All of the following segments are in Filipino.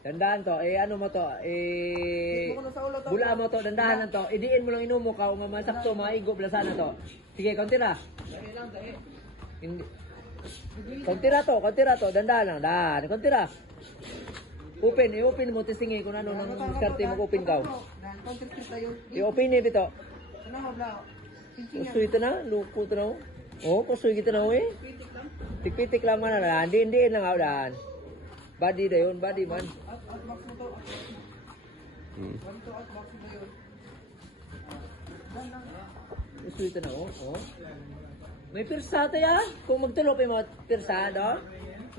Dandahan to. Ano mo to? Bula mo to. Dandahan to. Idiin mo lang inumo ka. Kung masakto, maigo, blasana to. Sige, kontira. Hindi. Kontira to. Dandahan lang. Dahan. Kontira. I-open mo. Testingin kung ano nang diskarte mo open ka. I-open niya dito. Kusoy ito na. Luko ito na. Kusoy kita na. Tik-pitik lang man na. Hindi lang ako dahan. Body na yun. Body man. Outbox mo to. Outbox mo yun. Kusoy ito na. May pirsa tayo. Kung magtulog mo pirsa, do?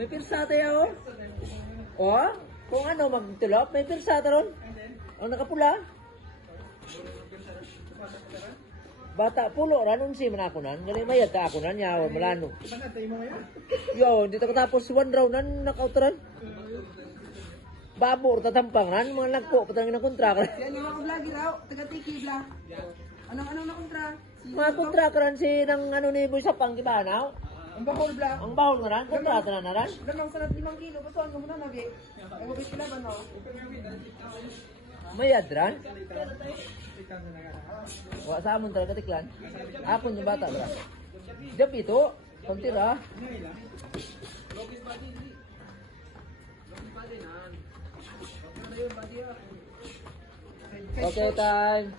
May pirsa tayo. Kung ano magtulog, may pirsa tayo ron. Ang nakapula. Bata pulo ranon si manakunan. Gali mayad ta akunan ya malano. Yo, hindi ta katapos 1 round nan nakautaran. Babor tatampang nan mga nagpo patang na kontra. Yan yung ako vlog raw, taga-tiki vlog. Anong na kontra? Mga kontra karan si nang ano ni Boy Sapang Gibanaw. Ang bahol vlog. Ang bahol nga ran, kontra ta na ran. Lamang sanat 5 kilo, basta ano muna nabi. Ay mo bitila ba no? Mayad ran. Wa sa amon talaga tiklan. Apon yung bata bra. Jap itu, kontira. Okay, time.